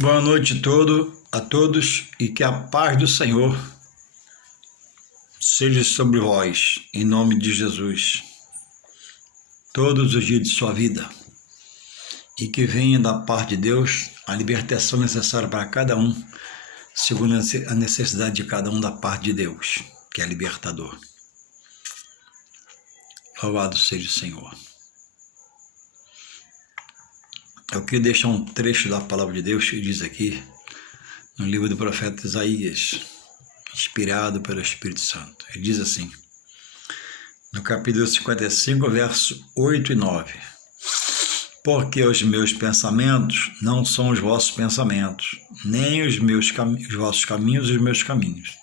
Boa noite a todos e que a paz do Senhor seja sobre vós, em nome de Jesus, todos os dias de sua vida, e que venha da parte de Deus a libertação necessária para cada um, segundo a necessidade de cada um da parte de Deus, que é libertador. Louvado seja o Senhor. Eu queria deixar um trecho da palavra de Deus que diz aqui, no livro do profeta Isaías, inspirado pelo Espírito Santo. Ele diz assim, no capítulo 55, versos 8 e 9. Porque os meus pensamentos não são os vossos pensamentos, nem os vossos caminhos os meus caminhos.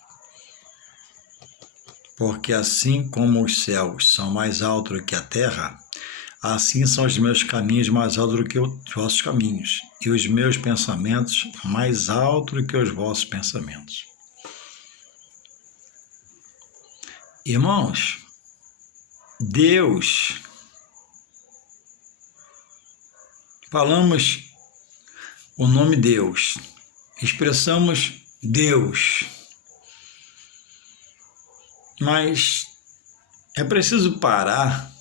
Porque assim como os céus são mais altos do que a terra, assim são os meus caminhos mais altos do que os vossos caminhos, e os meus pensamentos mais altos do que os vossos pensamentos. Irmãos, Deus, falamos o nome Deus, expressamos Deus, mas é preciso parar.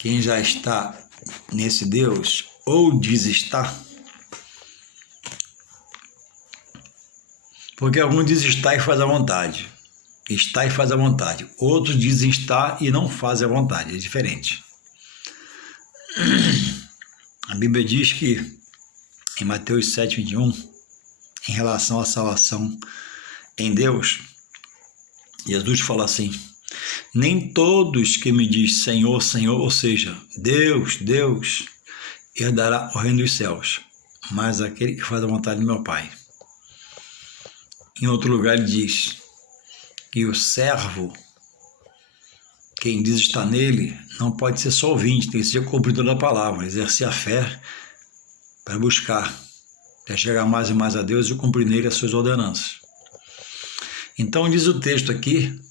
Quem já está nesse Deus, ou diz estar, porque alguns dizem estar e faz a vontade, está e faz a vontade, outros dizem estar e não fazem a vontade, é diferente. A Bíblia diz que, em Mateus 7:21, em relação à salvação em Deus, Jesus fala assim, nem todos que me diz Senhor, Senhor, ou seja, Deus, Deus, herdará o reino dos céus, mas aquele que faz a vontade do meu Pai. Em outro lugar ele diz que o servo, quem diz estar nele, não pode ser só ouvinte, tem que ser cumpridor da palavra, exercer a fé para buscar, para chegar mais e mais a Deus e cumprir nele as suas ordenanças. Então diz o texto aqui,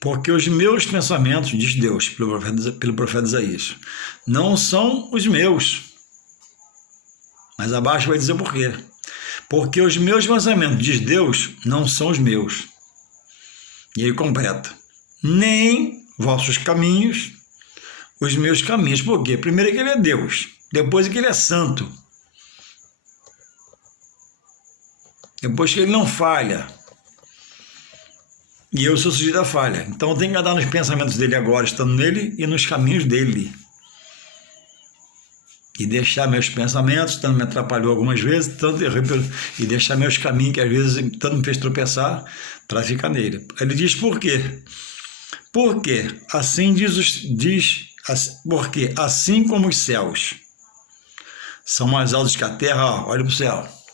porque os meus pensamentos, diz Deus, pelo profeta Isaías, não são os meus. Mas abaixo vai dizer por quê. Porque os meus pensamentos, diz Deus, não são os meus. E ele completa, nem vossos caminhos, os meus caminhos. Por quê? Primeiro é que ele é Deus, depois é que ele é santo. Depois que ele não falha. E eu sou sujeito à falha. Então eu tenho que andar nos pensamentos dele agora, estando nele, e nos caminhos dele. E deixar meus pensamentos, tanto me atrapalhou algumas vezes, e deixar meus caminhos, que às vezes tanto me fez tropeçar, para ficar nele. Ele diz por quê? Porque assim porque assim como os céus são mais altos que a terra, olha para o céu.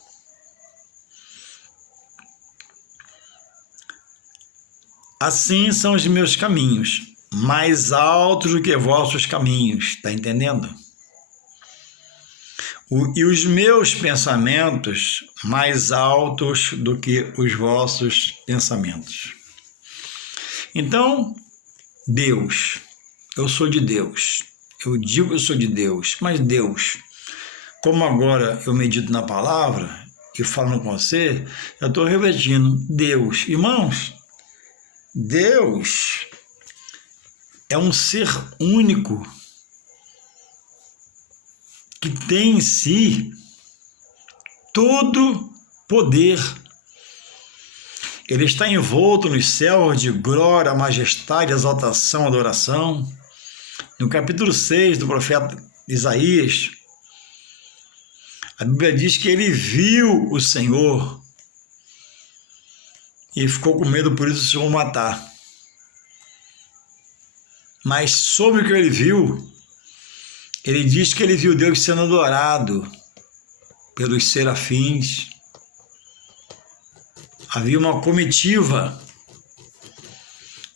Assim são os meus caminhos, mais altos do que vossos caminhos, está entendendo? E os meus pensamentos, mais altos do que os vossos pensamentos. Então, Deus, eu sou de Deus, eu digo que eu sou de Deus, mas Deus, como agora eu medito na palavra e falando com você, eu estou repetindo, Deus, irmãos, Deus é um ser único que tem em si todo poder. Ele está envolto nos céus de glória, majestade, exaltação, adoração. No capítulo 6 do profeta Isaías, a Bíblia diz que ele viu o Senhor e ficou com medo, por isso o Senhor o matar. Mas sobre o que ele viu, ele diz que ele viu Deus sendo adorado pelos serafins. Havia uma comitiva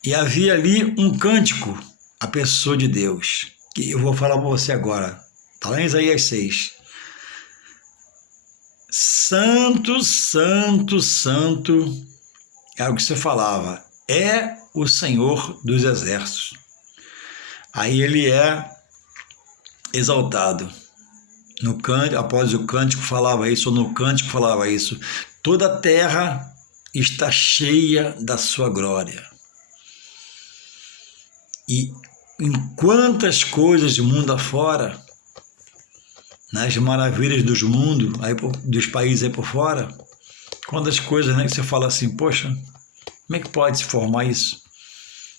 e havia ali um cântico, a pessoa de Deus, que eu vou falar para você agora. Está lá em Isaías 6. Santo, santo, santo, é o que você falava, é o Senhor dos Exércitos. Aí ele é exaltado. No cântico, após o cântico falava isso, ou no cântico falava isso. Toda a terra está cheia da sua glória. E em quantas coisas do mundo afora, nas maravilhas dos mundos, dos países aí por fora, quantas coisas, né, que você fala assim, poxa, como é que pode se formar isso?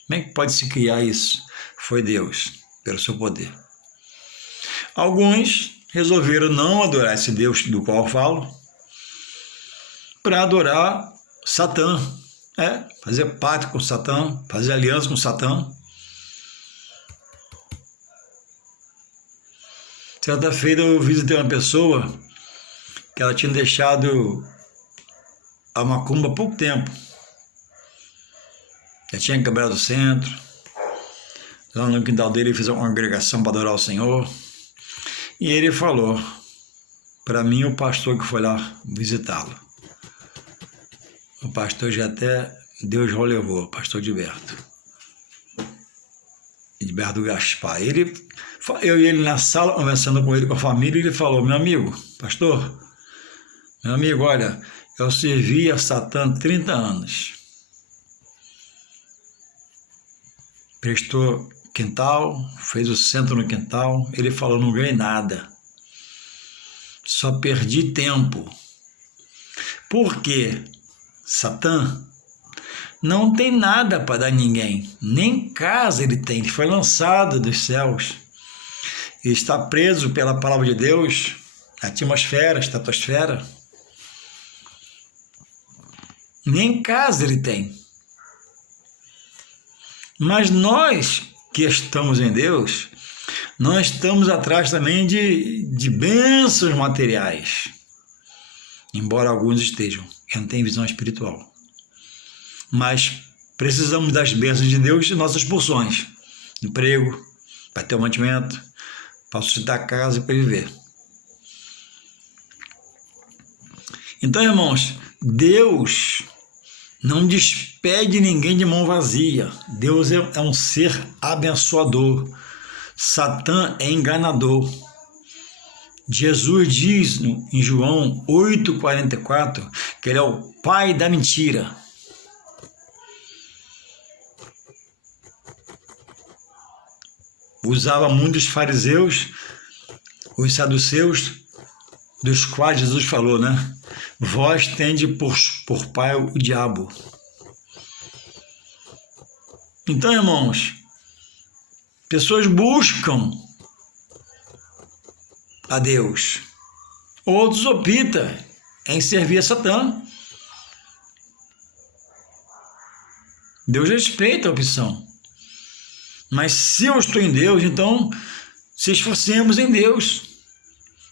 Como é que pode se criar isso? Foi Deus, pelo seu poder. Alguns resolveram não adorar esse Deus do qual eu falo, para adorar Satã, fazer pacto com Satã, fazer aliança com Satã. Certa feita eu visitei uma pessoa que ela tinha deixado a macumba há pouco tempo. Já tinha quebrado o centro. Lá no quintal dele ele fez uma congregação para adorar o Senhor. E ele falou para mim, o pastor que foi lá visitá-lo. O pastor já até Deus já o levou, o pastor Gilberto Gaspar. Eu e ele na sala, conversando com ele, com a família, ele falou, meu amigo, pastor, olha, eu servi a Satã 30 anos. Prestou quintal, fez o centro no quintal. Ele falou, não ganhei nada. Só perdi tempo. Por quê? Satã não tem nada para dar a ninguém. Nem casa ele tem. Ele foi lançado dos céus. Ele está preso pela palavra de Deus, a atmosfera, a estratosfera. Nem casa ele tem. Mas nós que estamos em Deus, nós estamos atrás também de bênçãos materiais. Embora alguns estejam, que não têm visão espiritual. Mas precisamos das bênçãos de Deus e nossas porções. Emprego, para ter o mantimento, para sustentar a casa e para viver. Então, irmãos, Deus não despede ninguém de mão vazia. Deus é um ser abençoador. Satã é enganador. Jesus diz em João 8,44 que ele é o pai da mentira. Usava muito os fariseus, os saduceus, dos quais Jesus falou, né? Vós tende por pai o diabo. Então, irmãos, pessoas buscam a Deus. Outros optam em servir a Satã. Deus respeita a opção. Mas se eu estou em Deus, então se esforcemos em Deus.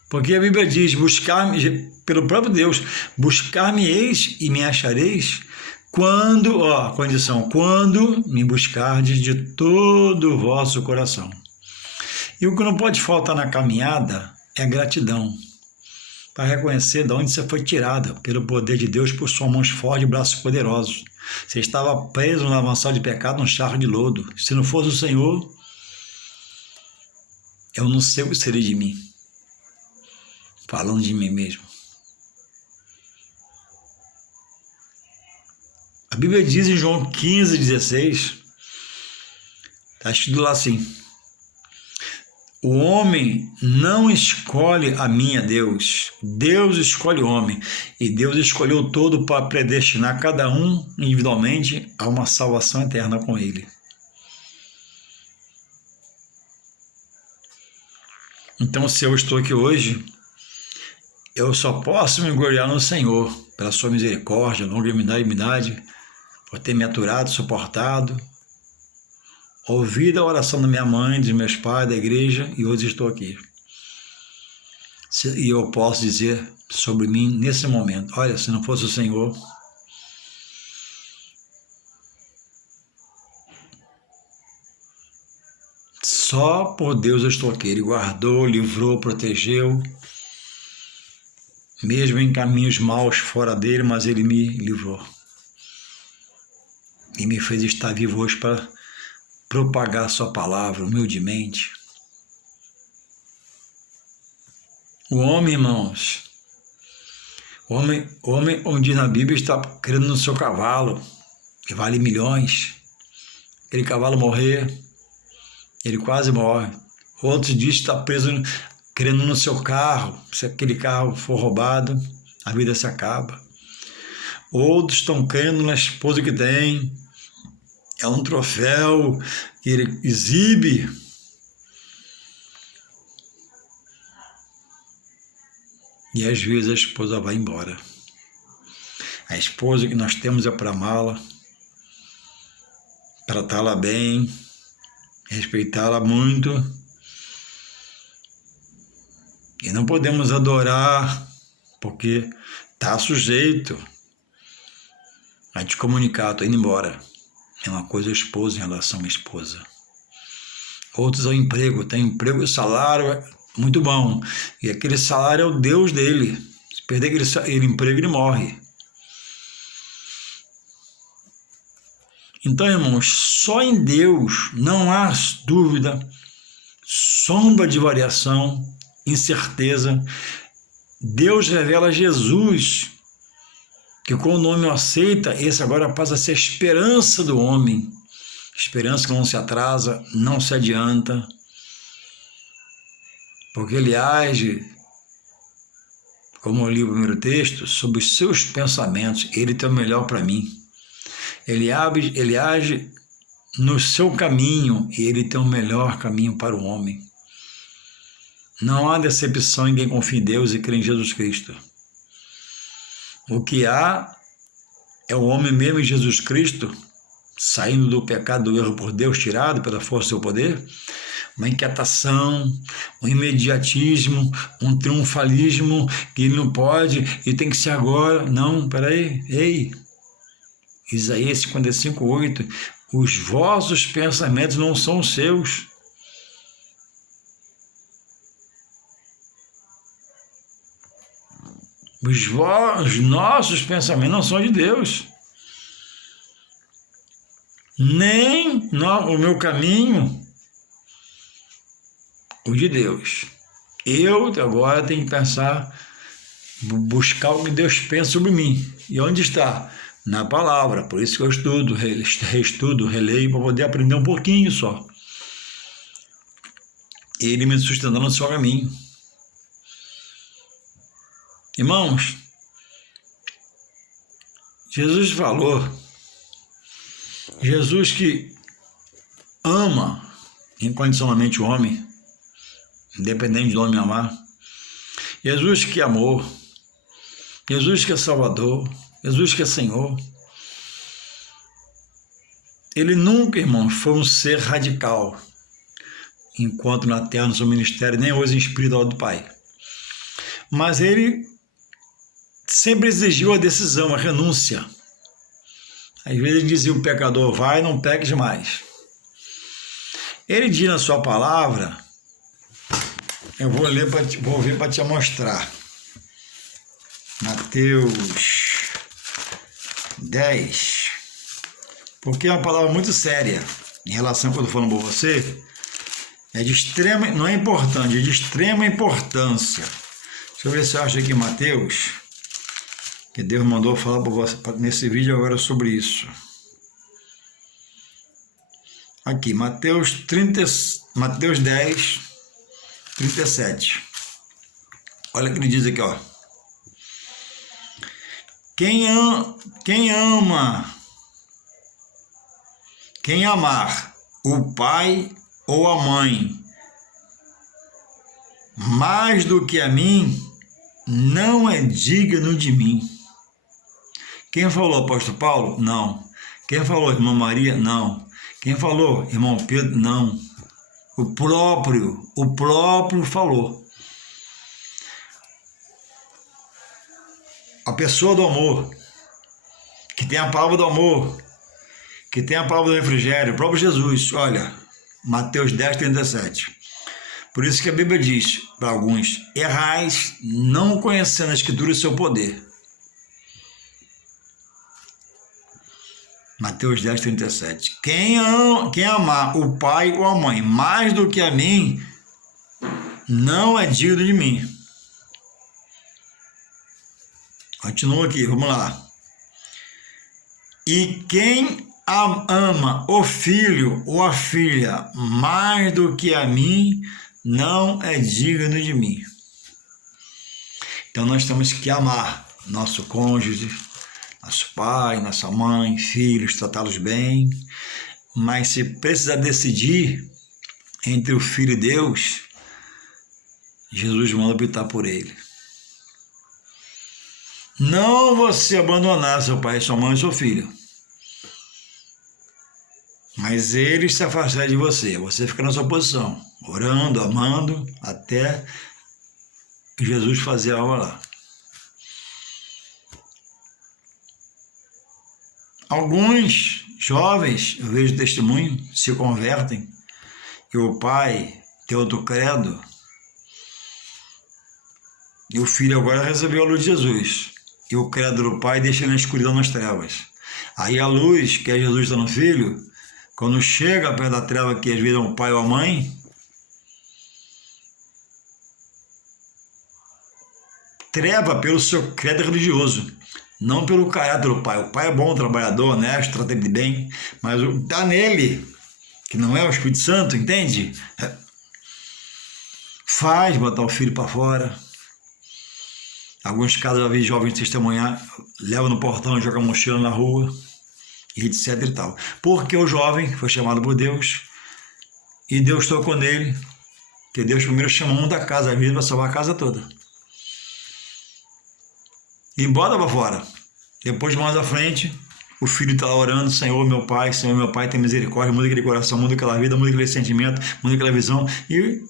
Porque a Bíblia diz, buscar-me, pelo próprio Deus, buscar-me-eis e me achareis quando, condição, quando me buscardes de todo o vosso coração. E o que não pode faltar na caminhada é gratidão, para reconhecer de onde você foi tirado pelo poder de Deus, por suas mãos fortes e braços poderosos. Você estava preso na lamaçal de pecado, num charco de lodo. Se não fosse o Senhor, eu não sei o que seria de mim. Falando de mim mesmo. A Bíblia diz em João 15,16, está escrito lá assim, o homem não escolhe a mim, a Deus. Deus escolhe o homem. E Deus escolheu todo para predestinar cada um individualmente a uma salvação eterna com ele. Então, se eu estou aqui hoje, eu só posso me gloriar no Senhor, pela sua misericórdia, longanimidade, por ter me aturado, suportado, ouvido a oração da minha mãe, dos meus pais, da igreja, e hoje estou aqui. E eu posso dizer sobre mim nesse momento, olha, se não fosse o Senhor, só por Deus eu estou aqui. Ele guardou, livrou, protegeu, mesmo em caminhos maus fora dele, mas ele me livrou. E me fez estar vivo hoje para propagar a sua palavra humildemente. O homem, irmãos, o homem, como diz na Bíblia, está querendo no seu cavalo, que vale milhões. Aquele cavalo morrer, ele quase morre. Outros dizem que está preso, querendo no seu carro. Se aquele carro for roubado, a vida se acaba. Outros estão crendo na esposa que tem. É um troféu que ele exibe. E às vezes a esposa vai embora. A esposa que nós temos é para amá-la, tratá-la bem, respeitá-la muito. E não podemos adorar, porque está sujeito a te comunicar, estou indo embora. É uma coisa a esposa em relação à esposa. Outros ao emprego, tem emprego e salário é muito bom. E aquele salário é o Deus dele. Se perder aquele emprego, ele morre. Então, irmãos, só em Deus não há dúvida, sombra de variação, incerteza. Deus revela Jesus, que com o nome o aceita, esse agora passa a ser a esperança do homem. Esperança que não se atrasa, não se adianta, porque ele age, como eu li o primeiro texto, sobre os seus pensamentos. Ele tem o melhor para mim. Ele age no seu caminho e ele tem o melhor caminho para o homem. Não há decepção em quem confia em Deus e crê em Jesus Cristo. O que há é o homem mesmo em Jesus Cristo, saindo do pecado, do erro por Deus, tirado pela força do seu poder, uma inquietação, um imediatismo, um triunfalismo, que ele não pode e tem que ser agora. Não, peraí, ei. Isaías 55:8, os vossos pensamentos não são os seus. Os nossos pensamentos não são de Deus. Nem o meu caminho, o de Deus. Eu agora tenho que pensar, buscar o que Deus pensa sobre mim. E onde está? Na palavra. Por isso que eu estudo, reestudo, releio, para poder aprender um pouquinho só. Ele me sustentando no seu caminho. Irmãos, Jesus falou, Jesus que ama incondicionalmente o homem, independente do homem amar, Jesus que amou, Jesus que é Salvador, Jesus que é Senhor. Ele nunca, irmãos, foi um ser radical, enquanto na terra, no seu ministério, nem hoje em espírito do Pai. Mas ele sempre exigiu a decisão, a renúncia. Às vezes ele dizia o pecador, vai, não peques mais. Ele diz na sua palavra, eu vou ver para te mostrar. Mateus 10. Porque é uma palavra muito séria em relação ao que eu estou falando para você. É de extrema, não é importante, é de extrema importância. Deixa eu ver se eu acho aqui Mateus, que Deus mandou falar para você nesse vídeo agora sobre isso. Aqui, Mateus 10, 37. Olha o que ele diz aqui, ó. Quem amar o pai ou a mãe mais do que a mim, não é digno de mim. Quem falou, apóstolo Paulo? Não. Quem falou, irmã Maria? Não. Quem falou, irmão Pedro? Não. O próprio falou. A pessoa do amor, que tem a palavra do amor, que tem a palavra do refrigério, o próprio Jesus, olha, Mateus 10, 37. Por isso que a Bíblia diz para alguns, errais não conhecendo a Escritura e o seu poder. Mateus 10, 37. Quem amar o pai ou a mãe mais do que a mim, não é digno de mim. Continua aqui, vamos lá. E quem ama o filho ou a filha mais do que a mim, não é digno de mim. Então nós temos que amar nosso cônjuge, nosso pai, nossa mãe, filhos, tratá-los bem. Mas se precisar decidir entre o filho e Deus, Jesus manda optar por ele. Não você abandonar seu pai, sua mãe e seu filho. Mas eles se afastarem de você. Você fica na sua posição, orando, amando, até Jesus fazer algo lá. Alguns jovens, eu vejo testemunho, se convertem, e o pai tem outro credo, e o filho agora recebeu a luz de Jesus. E o credo do pai deixa ele na escuridão, nas trevas. Aí a luz, que é Jesus está no filho, quando chega perto da treva, que às vezes é o pai ou a mãe, treva pelo seu credo religioso, não pelo caráter do pai. O pai é bom, trabalhador, honesto, trata ele bem, mas está nele, que não é o Espírito Santo, entende? Faz botar o filho para fora. Alguns casos eu vi jovens testemunhar, leva no portão, joga a mochila na rua, e etc e tal. Porque o jovem foi chamado por Deus, e Deus tocou nele, porque Deus primeiro chamou um da casa, às vezes, para salvar a casa toda. E bota para fora. Depois, mais à frente, o filho está lá orando: Senhor, meu pai, tem misericórdia, muda aquele coração, muda aquela vida, muda aquele sentimento, muda aquela visão, e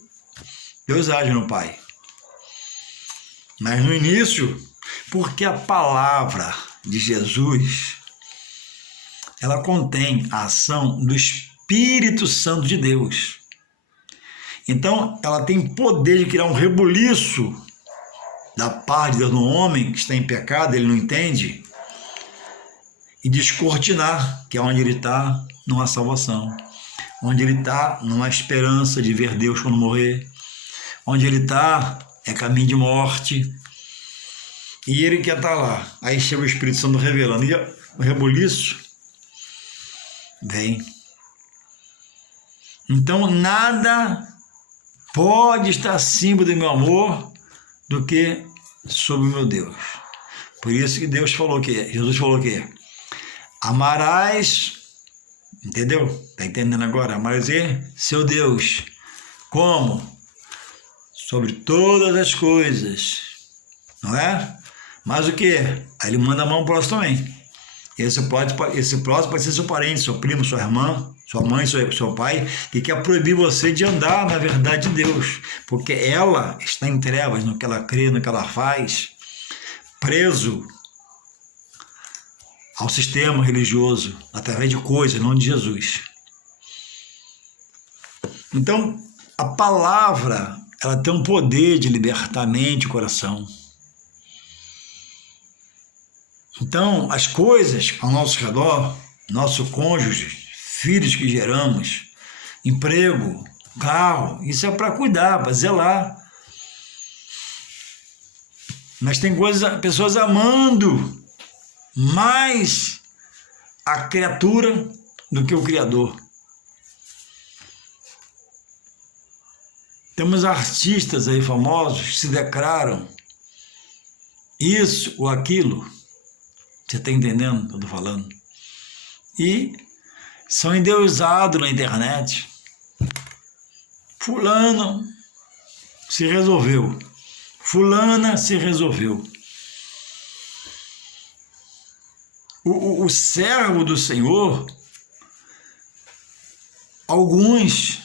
Deus age no pai. Mas no início, porque a palavra de Jesus, ela contém a ação do Espírito Santo de Deus. Então, ela tem poder de criar um rebuliço da parte de Deus no homem que está em pecado, ele não entende, e descortinar, que é onde ele está, numa salvação, onde ele está, numa esperança de ver Deus quando morrer, onde ele está, é caminho de morte, e ele quer estar lá. Aí chega o Espírito Santo revelando, e o rebuliço vem. Então nada pode estar acima do meu amor do que sobre o meu Deus. Por isso que Jesus falou que amarás, entendeu? Está entendendo agora? Amarás seu Deus. Como? Sobre todas as coisas, não é? Mas o que? Aí ele manda a mão próximo também. Esse próximo pode ser seu parente, seu primo, sua irmã, sua mãe, seu pai, que quer proibir você de andar na verdade de Deus, porque ela está em trevas no que ela crê, no que ela faz, preso ao sistema religioso, através de coisas, não de Jesus. Então, a palavra, ela tem um poder de libertar a mente e o coração. Então, as coisas ao nosso redor, nosso cônjuge, filhos que geramos, emprego, carro, isso é para cuidar, para zelar. Mas tem pessoas amando mais a criatura do que o Criador. Temos artistas aí famosos que se declaram isso ou aquilo. Você está entendendo o que eu estou falando? E são endeusados na internet. Fulano se resolveu. Fulana se resolveu. O servo do Senhor, alguns,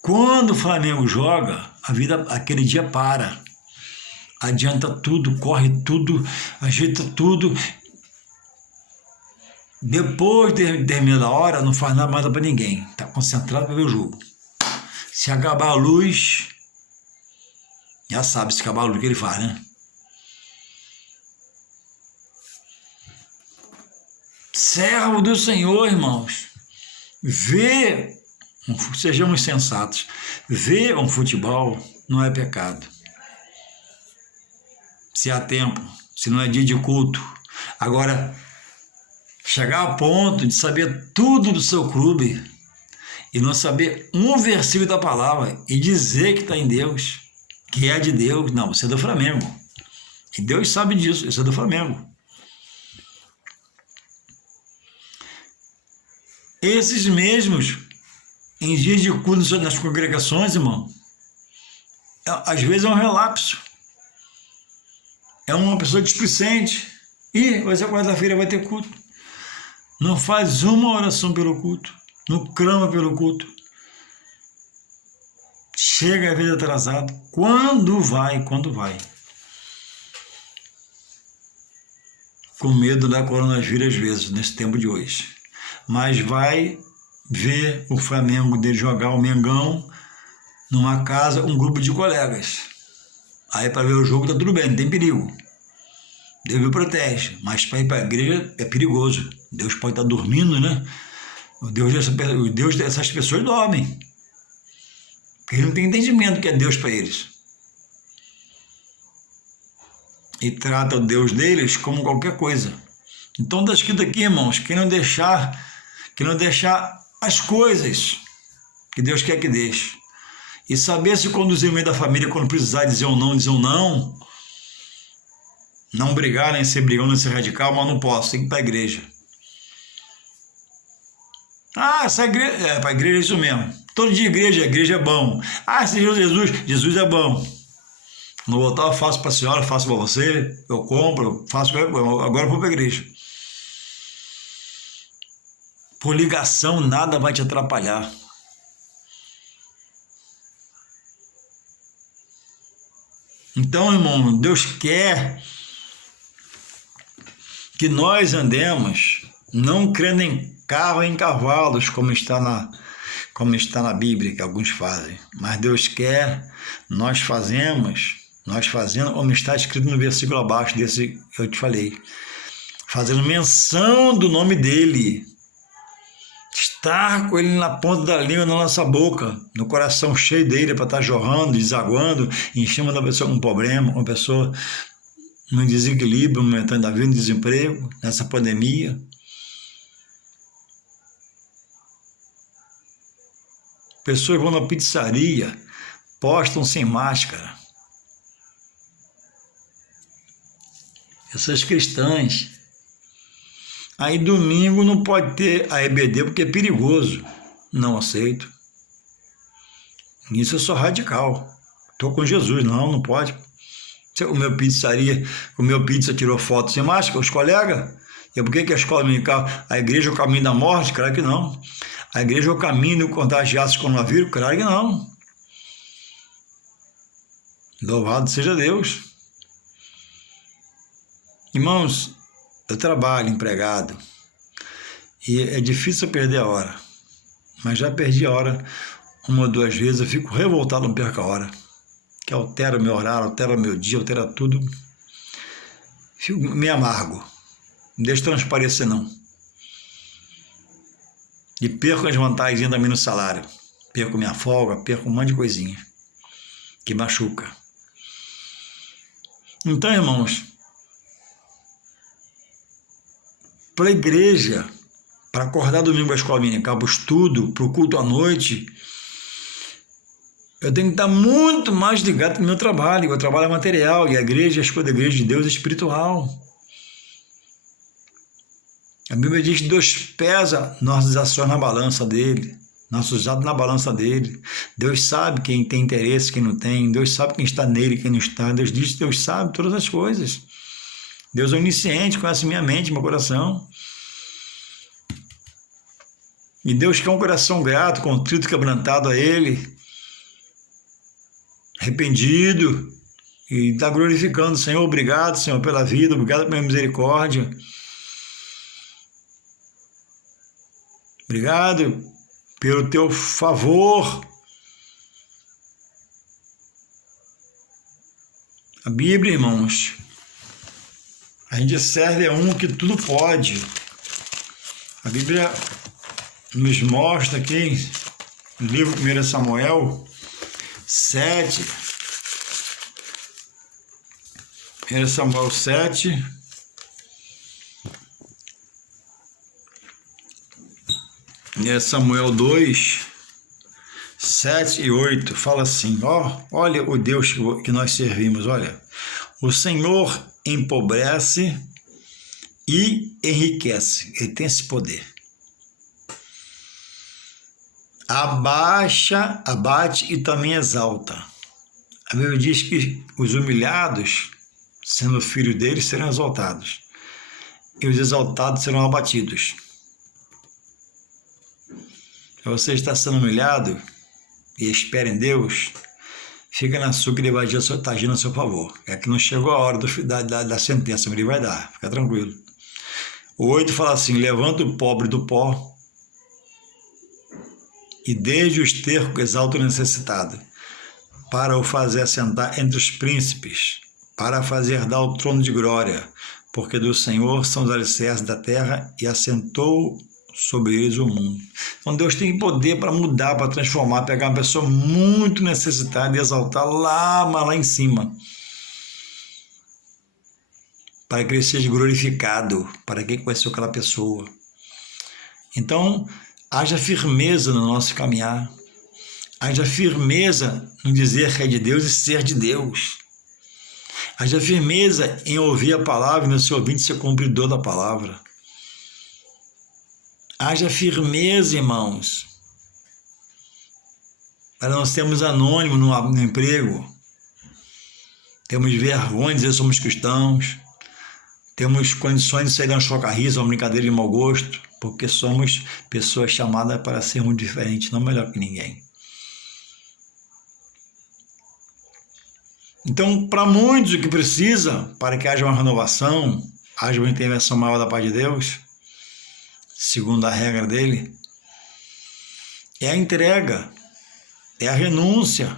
quando o Flamengo joga, a vida aquele dia para. Adianta tudo, corre tudo, ajeita tudo. Depois de terminar a hora, não faz nada mais para ninguém. Está concentrado para ver o jogo. Se acabar a luz, já sabe se acabar a luz o que ele faz, né? Servo do Senhor, irmãos, sejamos sensatos, ver um futebol não é pecado. Se há tempo, se não é dia de culto. Agora, chegar a ponto de saber tudo do seu clube e não saber um versículo da palavra e dizer que está em Deus, que é de Deus, não, você é do Flamengo. E Deus sabe disso, você é do Flamengo. Esses mesmos, em dias de culto nas congregações, irmão, às vezes é um relapso. É uma pessoa displicente. E hoje é quarta-feira, vai ter culto. Não faz uma oração pelo culto. Não clama pelo culto. Chega às vezes atrasado. Quando vai? Com medo da coronavírus às vezes, nesse tempo de hoje. Mas vai ver o Flamengo dele jogar o Mengão numa casa, um grupo de colegas. Aí para ver o jogo tá tudo bem, não tem perigo. Deus me protege, mas para ir para a igreja é perigoso. Deus pode estar dormindo, né? O Deus dessas pessoas dormem. Porque ele não tem entendimento que é Deus para eles. E trata o Deus deles como qualquer coisa. Então está escrito aqui, irmãos, que não deixar as coisas que Deus quer que deixe. E saber se conduzir no meio da família quando precisar dizer um não. Não brigar, nem ser brigão, nem ser radical, mas não posso, tem que ir para a igreja. Ah, essa igreja, para a igreja é isso mesmo. Todo dia igreja é bom. Ah, esse Jesus é bom. No voltar eu faço para a senhora, faço para você, eu compro, faço, agora eu vou para a igreja. Por ligação, nada vai te atrapalhar. Então, irmão, Deus quer que nós andemos não crendo em carro e em cavalos, como está na Bíblia, que alguns fazem. Mas Deus quer, nós fazendo, como está escrito no versículo abaixo desse que eu te falei, fazendo menção do nome dele, estar com ele na ponta da língua, na nossa boca, no coração cheio dele, para estar jorrando, desaguando, em cima da pessoa com um problema, uma pessoa no desequilíbrio momentâneo da vida, no desemprego, nessa pandemia. Pessoas vão na pizzaria, postam sem máscara. Essas cristãs. Aí domingo não pode ter a EBD porque é perigoso. Não aceito. Isso eu sou radical. Estou com Jesus, não pode. O meu pizza tirou foto sem máscara, os colegas. E por que a escola dominical, a igreja é o caminho da morte? Claro que não. A igreja é o caminho do contagiar-se com o coronavírus? Claro que não. Louvado seja Deus. Irmãos, eu trabalho empregado e é difícil eu perder a hora. Mas já perdi a hora uma ou duas vezes, eu fico revoltado, não perco a hora. Que altera o meu horário, altera o meu dia, altera tudo. Fico meio amargo. Não deixo transparecer, não. E perco as vantagens também no salário. Perco minha folga, perco um monte de coisinha que machuca. Então, irmãos, para a igreja, para acordar domingo para a escola dominical, para o estudo, para o culto à noite, eu tenho que estar muito mais ligado no meu trabalho. O trabalho é material e a igreja, a escola da igreja de Deus é espiritual. A Bíblia diz que Deus pesa nossas ações na balança dele, nossos atos na balança dele. Deus sabe quem tem interesse, quem não tem. Deus sabe quem está nele e quem não está. Deus diz que Deus sabe todas as coisas. Deus é onisciente, conhece minha mente, meu coração. E Deus quer um coração grato, contrito, quebrantado a ele, arrependido, e está glorificando. Senhor, obrigado, Senhor, pela vida, obrigado pela misericórdia. Obrigado pelo teu favor. A Bíblia, irmãos, a gente serve a um que tudo pode. A Bíblia nos mostra aqui, no livro 1 Samuel 7, 1 Samuel 7. Samuel 2, 7 e 8, fala assim, olha o Deus que nós servimos, olha. O Senhor empobrece e enriquece, ele tem esse poder. Abate e também exalta. A Bíblia diz que os humilhados, sendo filhos dele, serão exaltados, e os exaltados serão abatidos. Se você está sendo humilhado e espera em Deus, fica na sua que ele vai estar agindo a seu favor. É que não chegou a hora da sentença, mas ele vai dar, fica tranquilo. O 8 fala assim, levanta o pobre do pó e desde o esterco exalta o necessitado, para o fazer assentar entre os príncipes, para fazer dar o trono de glória, porque do Senhor são os alicerces da terra e assentou sobre eles o mundo. Então Deus tem poder para mudar, para transformar, pegar uma pessoa muito necessitada e exaltar lá em cima, para que ele seja glorificado, para quem conheceu aquela pessoa. Então, haja firmeza no nosso caminhar, haja firmeza no dizer que é de Deus e ser de Deus. Haja firmeza em ouvir a palavra e no seu ouvinte ser cumpridor da palavra. Haja firmeza, irmãos, para nós sermos anônimos no emprego, temos vergonha de dizer que somos cristãos, temos condições de sair de uma chocarriça, uma brincadeira de mau gosto, porque somos pessoas chamadas para sermos diferentes, não melhor que ninguém. Então, para muitos, o que precisa, para que haja uma renovação, haja uma intervenção maior da parte de Deus, segundo a regra dele, é a entrega, é a renúncia.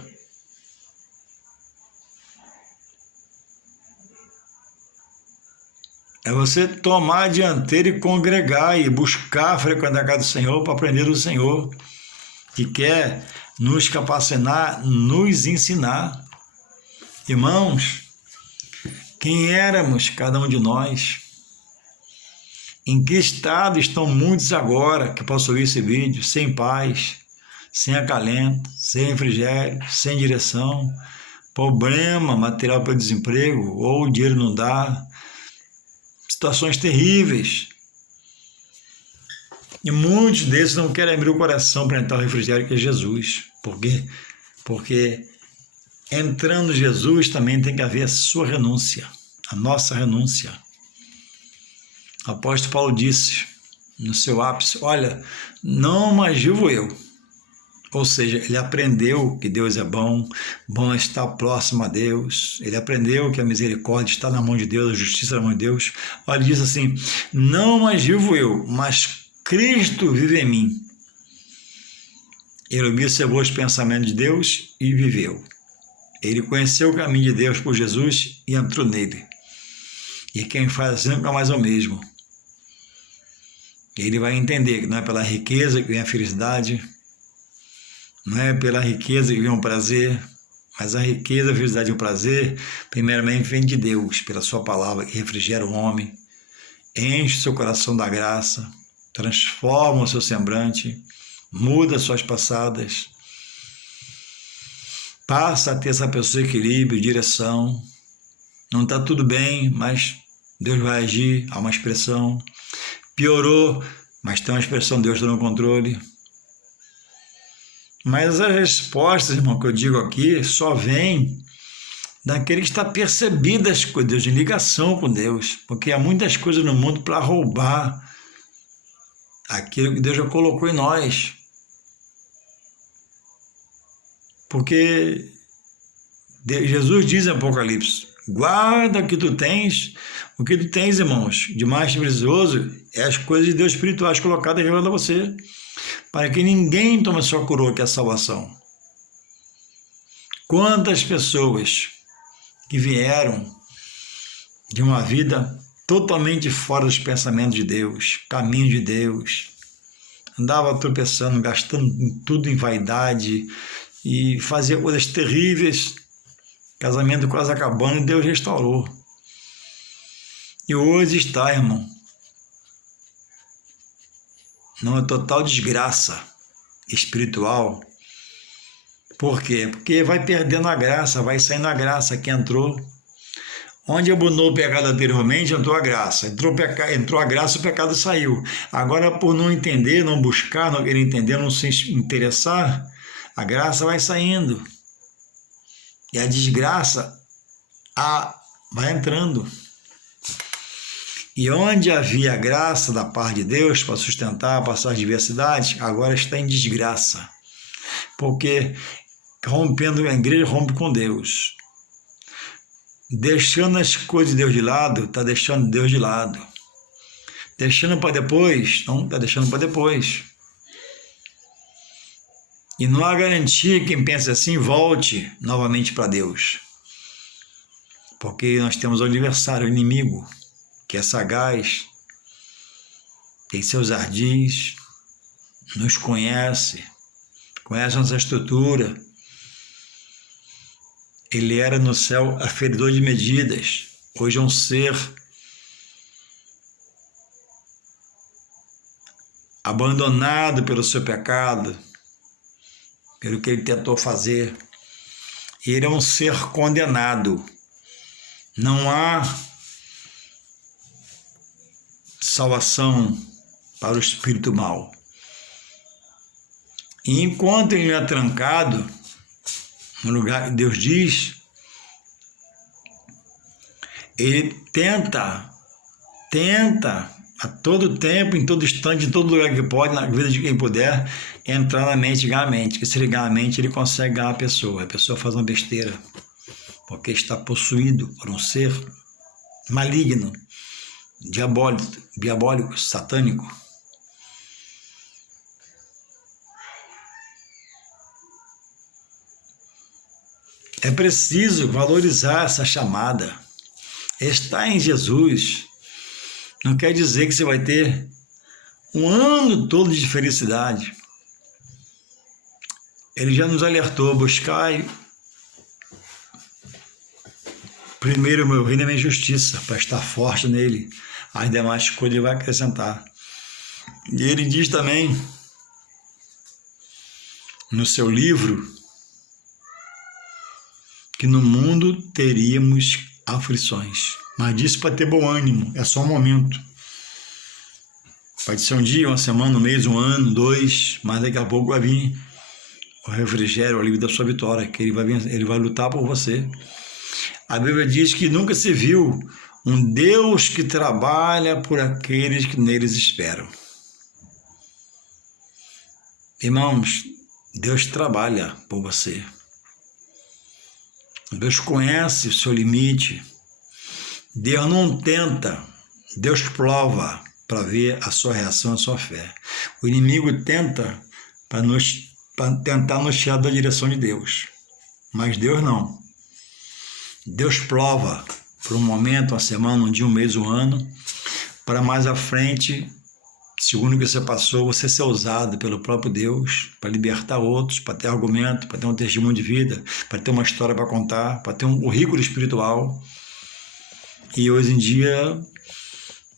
É você tomar a dianteira e congregar e buscar frequentar a casa do Senhor para aprender do Senhor, que quer nos capacitar, nos ensinar. Irmãos, quem éramos cada um de nós? Em que estado estão muitos agora que possam ouvir esse vídeo? Sem paz, sem acalento, sem refrigério, sem direção, problema material pelo desemprego, ou o dinheiro não dá, situações terríveis. E muitos desses não querem abrir o coração para entrar no refrigério que é Jesus. Por quê? Porque entrando Jesus também tem que haver a sua renúncia, a nossa renúncia. O apóstolo Paulo disse no seu ápice, olha, não mais vivo eu. Ou seja, ele aprendeu que Deus é bom, bom estar próximo a Deus, ele aprendeu que a misericórdia está na mão de Deus, a justiça na mão de Deus. Olha, ele diz assim, não mais vivo eu, mas Cristo vive em mim. Ele observou os pensamentos de Deus e viveu. Ele conheceu o caminho de Deus por Jesus e entrou nele. E quem faz assim nunca mais é o mesmo. Ele vai entender que não é pela riqueza que vem a felicidade, não é pela riqueza que vem o prazer, mas a riqueza, a felicidade e o prazer, primeiramente vem de Deus, pela sua palavra, que refrigera o homem, enche seu coração da graça, transforma o seu semblante, muda suas passadas, passa a ter essa pessoa equilíbrio, direção. Não está tudo bem, mas Deus vai agir, há uma expressão. Piorou, mas tem uma expressão, Deus está no controle. Mas as respostas, irmão, que eu digo aqui, só vêm daquele que está percebido as coisas, Deus, em ligação com Deus. Porque há muitas coisas no mundo para roubar aquilo que Deus já colocou em nós. Porque Jesus diz em Apocalipse, guarda o que tu tens, irmãos, de mais precioso é as coisas de Deus espirituais colocadas e reveladas a você, para que ninguém tome a sua coroa, que é a salvação. Quantas pessoas que vieram de uma vida totalmente fora dos pensamentos de Deus, caminho de Deus, andava tropeçando, gastando tudo em vaidade e fazia coisas terríveis, casamento quase acabando, e Deus restaurou. E hoje está, irmão, numa total desgraça espiritual. Por quê? Porque vai perdendo a graça, vai saindo a graça que entrou. Onde abundou o pecado anteriormente, entrou a graça. Entrou a graça, o pecado saiu. Agora, por não entender, não buscar, não querer entender, não se interessar, a graça vai saindo. E a desgraça vai entrando. E onde havia graça da parte de Deus para sustentar, passar as diversidades, agora está em desgraça. Porque rompendo a igreja, rompe com Deus. Deixando as coisas de Deus de lado, está deixando Deus de lado. Deixando para depois, não, está deixando para depois. E não há garantia que quem pensa assim volte novamente para Deus. Porque nós temos o adversário, o inimigo, que é sagaz, tem seus ardis, nos conhece nossa estrutura. Ele era no céu aferidor de medidas, hoje é um ser abandonado pelo seu pecado, pelo que ele tentou fazer. Ele é um ser condenado. Não há salvação para o espírito mau. E enquanto ele é trancado no lugar que Deus diz, ele tenta a todo tempo, em todo instante, em todo lugar que pode, na vida de quem puder, entrar na mente e ganhar a mente. Porque se ele ganhar a mente, ele consegue ganhar a pessoa faz uma besteira, porque está possuído por um ser maligno, diabólico, satânico. É preciso valorizar essa chamada. Estar em Jesus não quer dizer que você vai ter um ano todo de felicidade. Ele já nos alertou: buscai primeiro o meu reino e a minha justiça, para estar forte nele. As demais coisas ele vai acrescentar. E ele diz também no seu livro que no mundo teríamos aflições, mas disse para ter bom ânimo, é só um momento. Pode ser um dia, uma semana, um mês, um ano, 2, mas daqui a pouco vai vir o refrigério, o alívio da sua vitória, que ele vai lutar por você. A Bíblia diz que nunca se viu um Deus que trabalha por aqueles que neles esperam. Irmãos, Deus trabalha por você. Deus conhece o seu limite. Deus não tenta, Deus prova para ver a sua reação, a sua fé. O inimigo tenta para tentar nos tirar da direção de Deus, mas Deus não. Deus prova por um momento, uma semana, um dia, um mês, um ano, para mais à frente, segundo o que você passou, você ser usado pelo próprio Deus para libertar outros, para ter argumento, para ter um testemunho de vida, para ter uma história para contar, para ter um currículo espiritual. E hoje em dia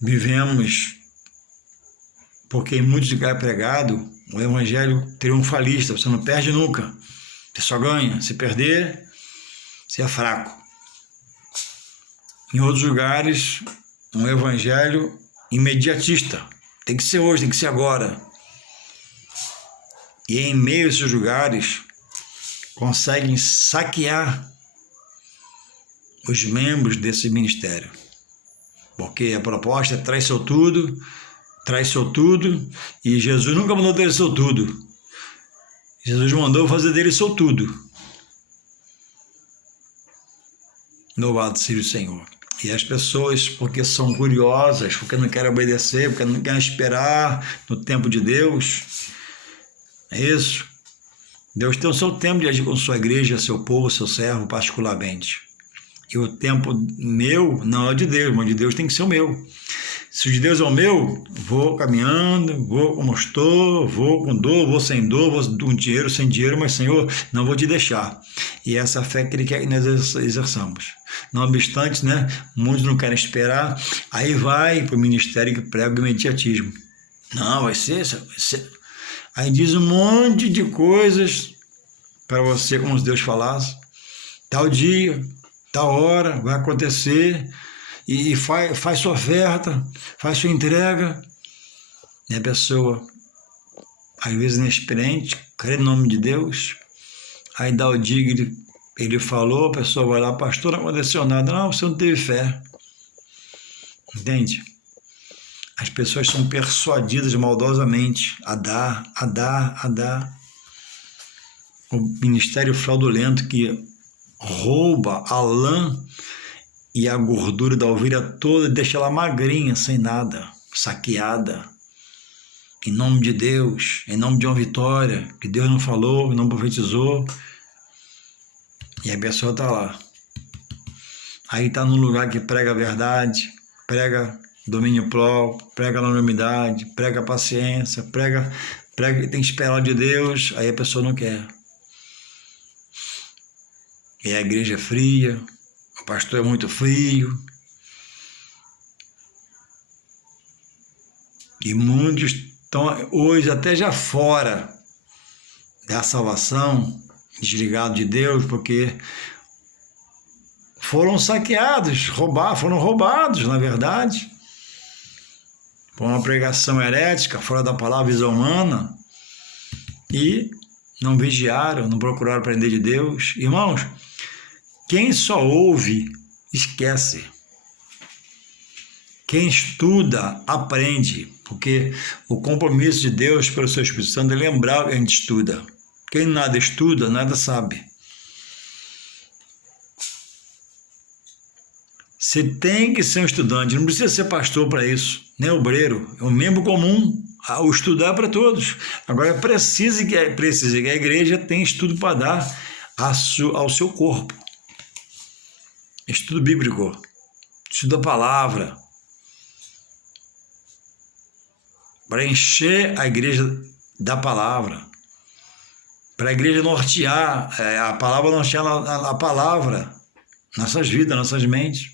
vivemos, porque em muitos lugares é pregado o evangelho triunfalista, você não perde nunca, você só ganha. Se perder, você é fraco. Em outros lugares, um evangelho imediatista, tem que ser hoje, tem que ser agora. E em meio a esses lugares, conseguem saquear os membros desse ministério. Porque a proposta é traz seu tudo, e Jesus nunca mandou ter seu tudo. Jesus mandou fazer dele seu tudo. Louvado seja o Senhor. E as pessoas, porque são curiosas, porque não querem obedecer, porque não querem esperar no tempo de Deus, é isso. Deus tem o seu tempo de agir com sua igreja, seu povo, seu servo, particularmente. E o tempo meu não é de Deus, mas de Deus tem que ser o meu. Se o de Deus é o meu, vou caminhando, vou como estou, vou com dor, vou sem dor, vou com dinheiro, sem dinheiro, mas Senhor, não vou te deixar. E essa é a fé que Ele quer que nós exerçamos. Não obstante, né, muitos não querem esperar, aí vai para o ministério que prega o imediatismo. Não, vai ser. Aí diz um monte de coisas para você, como se Deus falasse. Tal dia, tal hora, vai acontecer, e faz sua oferta, faz sua entrega. E a pessoa, às vezes inexperiente, crê no nome de Deus, aí dá o dia que ele falou, a pessoa vai lá, pastor, não aconteceu nada. Não, você não teve fé. Entende? As pessoas são persuadidas maldosamente a dar. O ministério fraudulento que rouba a lã e a gordura da ovelha toda e deixa ela magrinha, sem nada, saqueada. Em nome de Deus, em nome de uma vitória, que Deus não falou, não profetizou. E a pessoa está lá. Aí está num lugar que prega a verdade, prega domínio próprio, prega anonimidade, prega paciência, prega que tem que esperar de Deus, aí a pessoa não quer. E a igreja é fria, o pastor é muito frio. E muitos estão hoje até já fora da salvação, desligados de Deus, porque foram saqueados, foram roubados, na verdade, por uma pregação herética, fora da palavra, visão humana, e não vigiaram, não procuraram aprender de Deus. Irmãos, quem só ouve, esquece. Quem estuda, aprende, porque o compromisso de Deus pelo seu Espírito Santo é lembrar que a gente estuda. Quem nada estuda, nada sabe. Você tem que ser um estudante, não precisa ser pastor para isso, nem obreiro, é um membro comum. O estudar é para todos. Agora precisa que a igreja tenha estudo para dar ao seu corpo. Estudo bíblico, estudo da palavra, para encher a igreja da palavra, para a igreja nortear, a palavra nortear a palavra, nossas vidas, nossas mentes.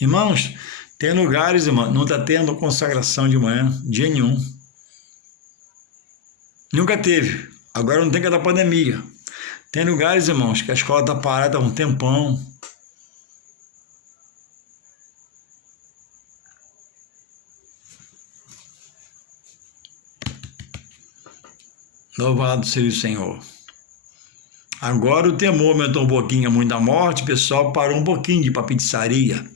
Irmãos, tem lugares, irmão, não está tendo consagração de manhã, dia nenhum. Nunca teve, agora não tem que dar pandemia. Tem lugares, irmãos, que a escola está parada há um tempão. Louvado seja o Senhor. Agora o temor aumentou um pouquinho, muito da morte, o pessoal parou um pouquinho de ir para pizzaria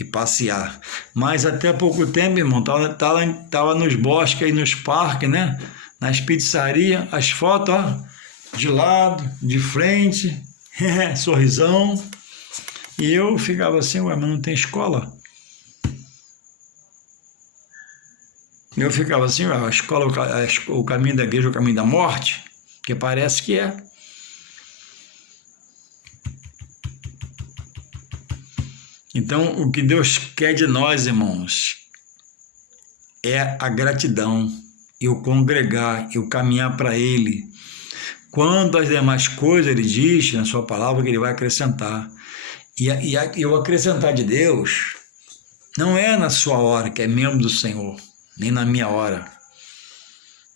e passear. Mas até pouco tempo, irmão, tava nos bosques aí, nos parques, né? Nas pizzarias, as fotos, ó, de lado, de frente, sorrisão. E eu ficava assim, ué, mas não tem escola? Eu ficava assim, a escola, o caminho da igreja, o caminho da morte, que parece que é. Então, o que Deus quer de nós, irmãos, é a gratidão, e o congregar, e o caminhar para Ele. Quando as demais coisas, Ele diz na sua palavra que Ele vai acrescentar. E o acrescentar de Deus não é na sua hora, que é membro do Senhor, nem na minha hora.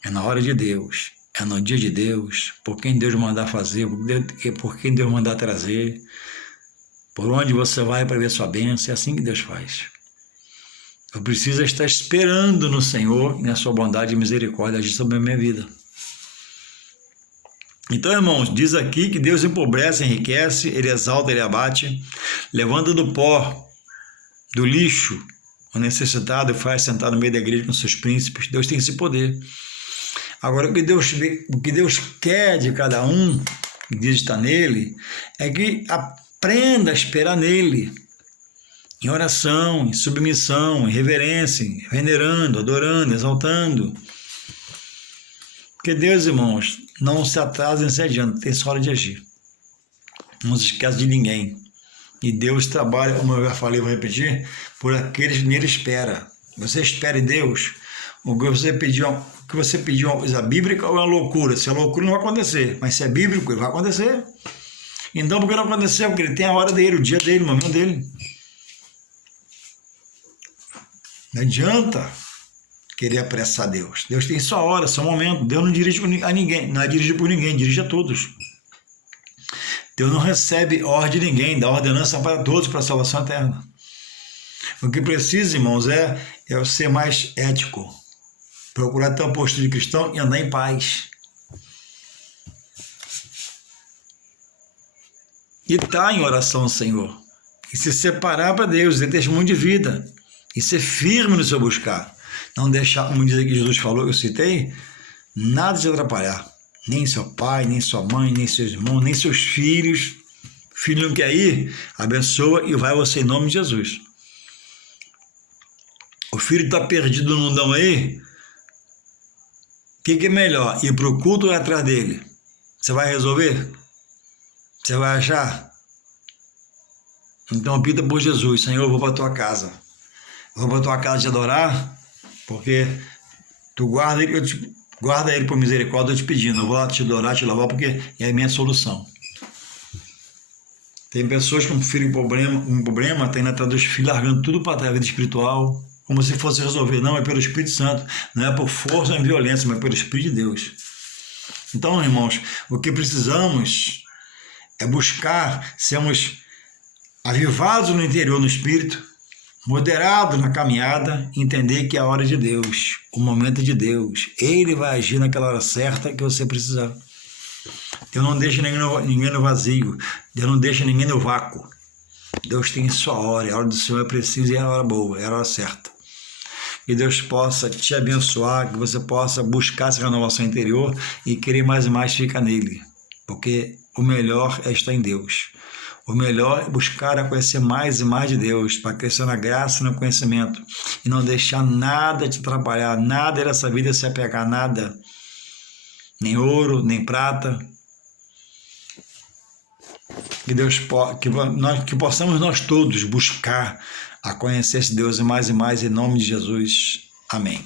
É na hora de Deus, é no dia de Deus, por quem Deus mandar fazer, por quem Deus mandar trazer, por onde você vai para ver sua bênção. É assim que Deus faz. Eu preciso estar esperando no Senhor e na sua bondade e misericórdia agir sobre a minha vida. Então, irmãos, diz aqui que Deus empobrece, enriquece, Ele exalta, Ele abate, levanta do pó, do lixo, o necessitado, faz sentar no meio da igreja com seus príncipes. Deus tem esse poder. Agora, o que Deus quer de cada um, que diz estar nele, é que aprenda a esperar nele, em oração, em submissão, em reverência, venerando, adorando, exaltando. Porque Deus, irmãos, não se atrasa nem se adianta, tem só hora de agir. Não se esquece de ninguém. E Deus trabalha, como eu já falei, vou repetir, por aqueles que nele espera. Você espera em Deus. O que você pediu é uma coisa bíblica ou é uma loucura? Se é loucura, não vai acontecer. Mas se é bíblico, vai acontecer. Então, por que não aconteceu? Porque ele tem a hora dele, o dia dele, o momento dele. Não adianta querer apressar Deus. Deus tem sua hora, seu momento. Deus não dirige a ninguém, não é dirigido por ninguém, dirige a todos. Deus não recebe ordem de ninguém, dá ordenança para todos para a salvação eterna. O que precisa, irmãos, é ser mais ético. Procurar ter uma postura de cristão e andar em paz. E estar em oração ao Senhor. E se separar para Deus, ter testemunho de vida. E ser firme no seu buscar. Não deixar, como diz aqui Jesus falou, eu citei, nada te atrapalhar. Nem seu pai, nem sua mãe, nem seus irmãos, nem seus filhos. Filho não quer ir? Abençoa e vai você em nome de Jesus. O filho está perdido no mundão aí. O que é melhor? Ir para o culto ou ir atrás dele? Você vai resolver? Você vai achar? Então pida por Jesus. Senhor, eu vou para a tua casa. Eu vou para a tua casa te adorar, porque tu guarda ele por misericórdia, eu te pedindo. Eu vou lá te adorar, te louvar, porque é a minha solução. Tem pessoas com um problema, tá indo atrás dos filhos, largando tudo para trás, a vida espiritual, como se fosse resolver. Não, é pelo Espírito Santo. Não é por força nem violência, mas pelo Espírito de Deus. Então, irmãos, o que precisamos é buscar, sermos avivados no interior, no Espírito, moderados na caminhada, entender que é a hora de Deus, o momento de Deus. Ele vai agir naquela hora certa que você precisar. Deus não deixa ninguém no vazio. Deus não deixa ninguém no vácuo. Deus tem sua hora. A hora do Senhor é precisa e é a hora boa, é a hora certa. Que Deus possa te abençoar, que você possa buscar essa renovação interior e querer mais e mais ficar nele. Porque o melhor é estar em Deus. O melhor é buscar a conhecer mais e mais de Deus, para crescer na graça e no conhecimento. E não deixar nada te atrapalhar, nada dessa vida se apegar, nada. Nem ouro, nem prata. Que possamos nós todos buscar a conhecer esse Deus e mais em nome de Jesus. Amém.